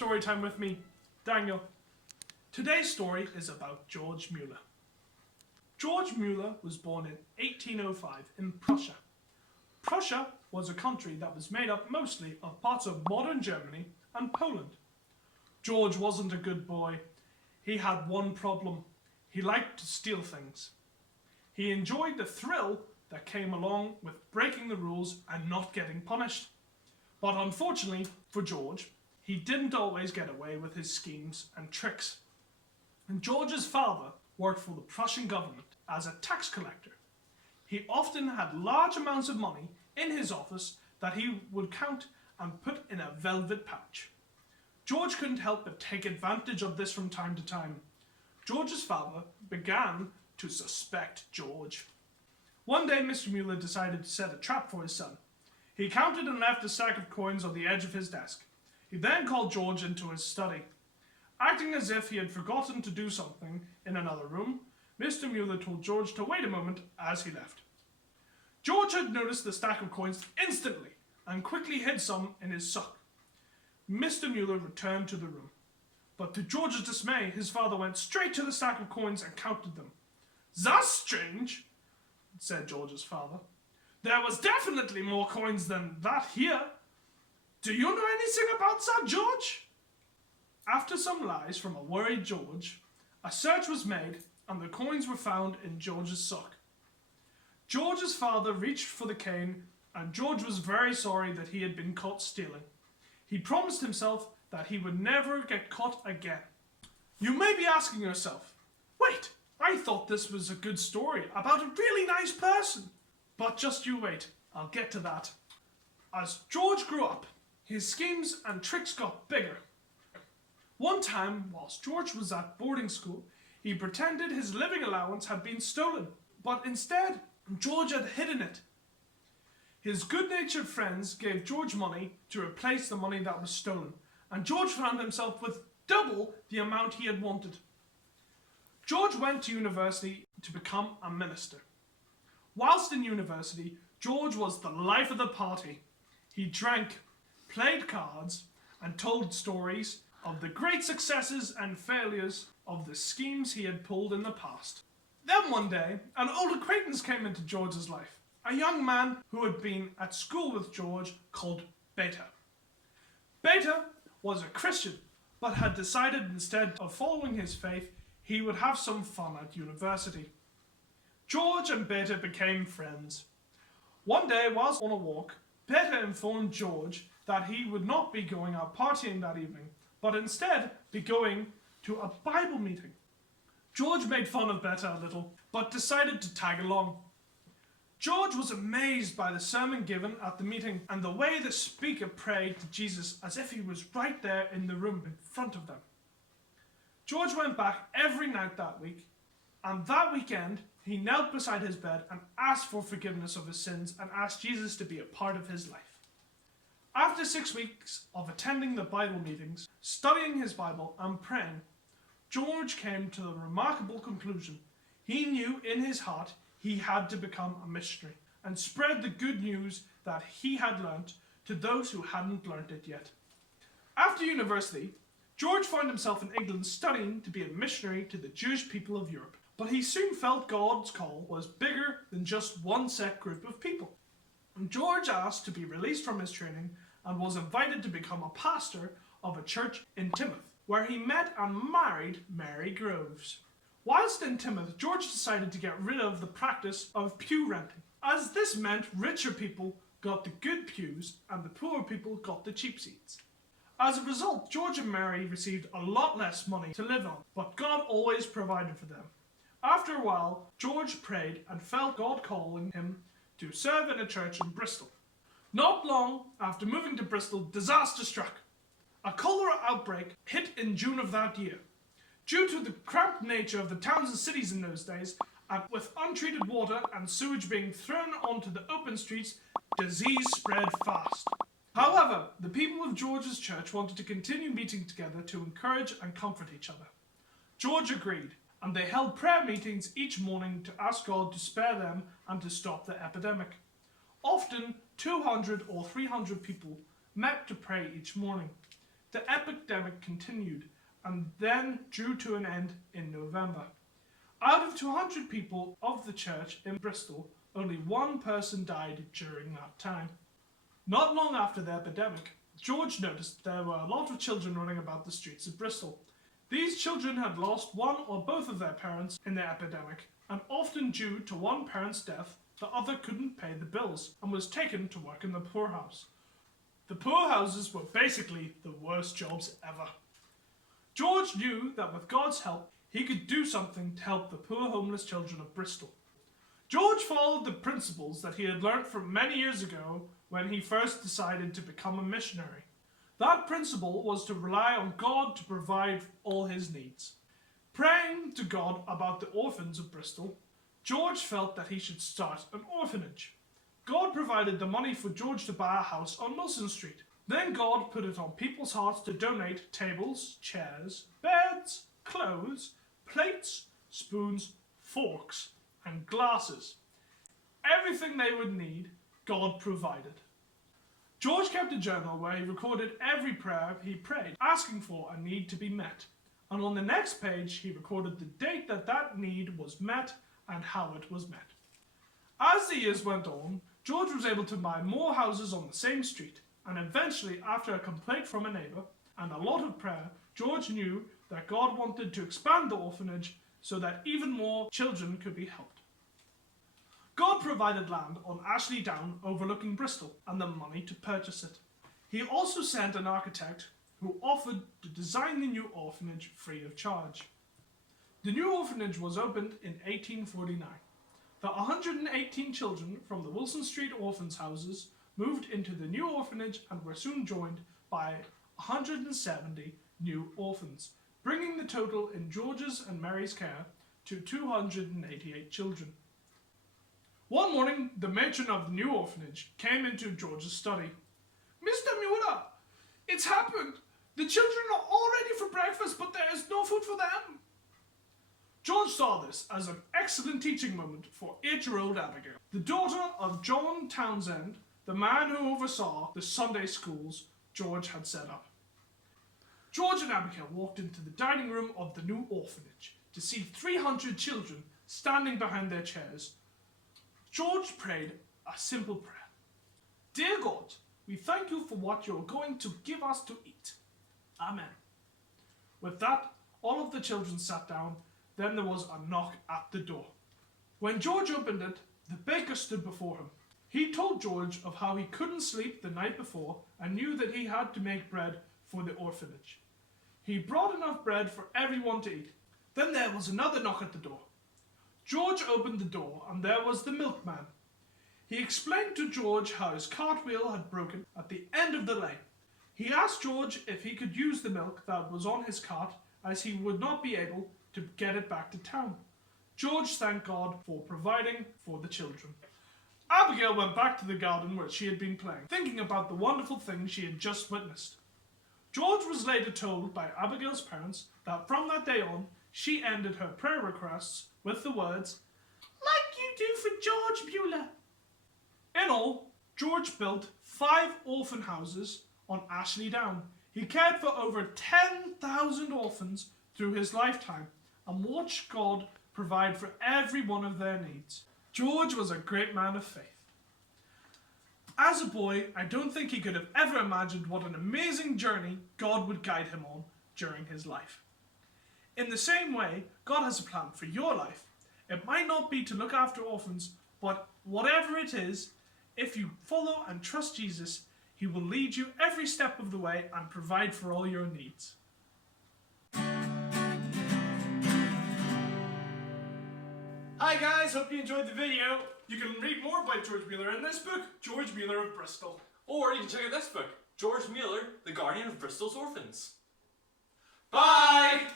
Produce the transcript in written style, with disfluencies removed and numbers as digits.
story time with me, Daniel. Today's story is about George Muller. George Muller was born in 1805 in Prussia. Prussia was a country that was made up mostly of parts of modern Germany and Poland. George wasn't a good boy. He had one problem. He liked to steal things. He enjoyed the thrill that came along with breaking the rules and not getting punished. But unfortunately for George, he didn't always get away with his schemes and tricks. And George's father worked for the Prussian government as a tax collector. He often had large amounts of money in his office that he would count and put in a velvet pouch. George couldn't help but take advantage of this from time to time. George's father began to suspect George. One day, Mr. Muller decided to set a trap for his son. He counted and left a stack of coins on the edge of his desk. He then called George into his study. Acting as if he had forgotten to do something in another room, Mr. Muller told George to wait a moment as he left. George had noticed the stack of coins instantly and quickly hid some in his sock. Mr. Muller returned to the room, but to George's dismay, his father went straight to the stack of coins and counted them. "That's strange," said George's father. "There was definitely more coins than that here. Do you know anything about that, George?" After some lies from a worried George, a search was made and the coins were found in George's sock. George's father reached for the cane and George was very sorry that he had been caught stealing. He promised himself that he would never get caught again. You may be asking yourself, wait, I thought this was a good story about a really nice person. But just you wait, I'll get to that. As George grew up, his schemes and tricks got bigger. One time, whilst George was at boarding school, he pretended his living allowance had been stolen, but instead, George had hidden it. His good-natured friends gave George money to replace the money that was stolen, and George found himself with double the amount he had wanted. George went to university to become a minister. Whilst in university, George was the life of the party. He drank, played cards, and told stories of the great successes and failures of the schemes he had pulled in the past. Then one day, an old acquaintance came into George's life, a young man who had been at school with George called Beta. Beta was a Christian, but had decided instead of following his faith, he would have some fun at university. George and Beta became friends. One day, whilst on a walk, Beta informed George that he would not be going out partying that evening, but instead be going to a Bible meeting. George made fun of Beta a little, but decided to tag along. George was amazed by the sermon given at the meeting and the way the speaker prayed to Jesus as if he was right there in the room in front of them. George went back every night that week, and that weekend he knelt beside his bed and asked for forgiveness of his sins and asked Jesus to be a part of his life. After 6 weeks of attending the Bible meetings, studying his Bible and praying, George came to the remarkable conclusion. He knew in his heart he had to become a missionary and spread the good news that he had learnt to those who hadn't learnt it yet. After university, George found himself in England studying to be a missionary to the Jewish people of Europe, but he soon felt God's call was bigger than just one set group of people. And George asked to be released from his training and was invited to become a pastor of a church in Timoth, where he met and married Mary Groves. Whilst in Timoth, George decided to get rid of the practice of pew renting, as this meant richer people got the good pews and the poorer people got the cheap seats. As a result, George and Mary received a lot less money to live on, but God always provided for them. After a while, George prayed and felt God calling him to serve in a church in Bristol. Not long after moving to Bristol, disaster struck. A cholera outbreak hit in June of that year. Due to the cramped nature of the towns and cities in those days, and with untreated water and sewage being thrown onto the open streets, disease spread fast. However, the people of George's church wanted to continue meeting together to encourage and comfort each other. George agreed, and they held prayer meetings each morning to ask God to spare them and to stop the epidemic. Often 200 or 300 people met to pray each morning. The epidemic continued and then drew to an end in November. Out of 200 people of the church in Bristol, only one person died during that time. Not long after the epidemic, George noticed there were a lot of children running about the streets of Bristol. These children had lost one or both of their parents in the epidemic, and often due to one parent's death, the other couldn't pay the bills and was taken to work in the poorhouse. The poorhouses were basically the worst jobs ever. George knew that with God's help, he could do something to help the poor homeless children of Bristol. George followed the principles that he had learnt from many years ago when he first decided to become a missionary. That principle was to rely on God to provide all his needs. Praying to God about the orphans of Bristol, George felt that he should start an orphanage. God provided the money for George to buy a house on Wilson Street. Then God put it on people's hearts to donate tables, chairs, beds, clothes, plates, spoons, forks, and glasses. Everything they would need, God provided. George kept a journal where he recorded every prayer he prayed, asking for a need to be met. And on the next page, he recorded the date that need was met and how it was met. As the years went on, George was able to buy more houses on the same street, and eventually, after a complaint from a neighbour and a lot of prayer, George knew that God wanted to expand the orphanage so that even more children could be helped. God provided land on Ashley Down overlooking Bristol and the money to purchase it. He also sent an architect who offered to design the new orphanage free of charge. The new orphanage was opened in 1849. The 118 children from the Wilson Street orphans' houses moved into the new orphanage and were soon joined by 170 new orphans, bringing the total in George's and Mary's care to 288 children. One morning, the matron of the new orphanage came into George's study. "Mr. Muller, it's happened. The children are all ready for breakfast, but there is no food for them." George saw this as an excellent teaching moment for 8-year-old Abigail, the daughter of John Townsend, the man who oversaw the Sunday schools George had set up. George and Abigail walked into the dining room of the new orphanage to see 300 children standing behind their chairs. George prayed a simple prayer. "Dear God, we thank you for what you're going to give us to eat. Amen." With that, all of the children sat down. Then there was a knock at the door. When George opened it, the baker stood before him. He told George of how he couldn't sleep the night before and knew that he had to make bread for the orphanage. He brought enough bread for everyone to eat. Then there was another knock at the door. George opened the door and there was the milkman. He explained to George how his cartwheel had broken at the end of the lane. He asked George if he could use the milk that was on his cart as he would not be able to get it back to town. George thanked God for providing for the children. Abigail went back to the garden where she had been playing, thinking about the wonderful things she had just witnessed. George was later told by Abigail's parents that from that day on, she ended her prayer requests with the words, "Like you do for George Muller." In all, George built 5 orphan houses on Ashley Down. He cared for over 10,000 orphans through his lifetime and watched God provide for every one of their needs. George was a great man of faith. As a boy, I don't think he could have ever imagined what an amazing journey God would guide him on during his life. In the same way, God has a plan for your life. It might not be to look after orphans, but whatever it is, if you follow and trust Jesus, he will lead you every step of the way and provide for all your needs. Hi guys, hope you enjoyed the video. You can read more about George Muller in this book, George Muller of Bristol. Or you can check out this book, George Muller, the Guardian of Bristol's Orphans. Bye!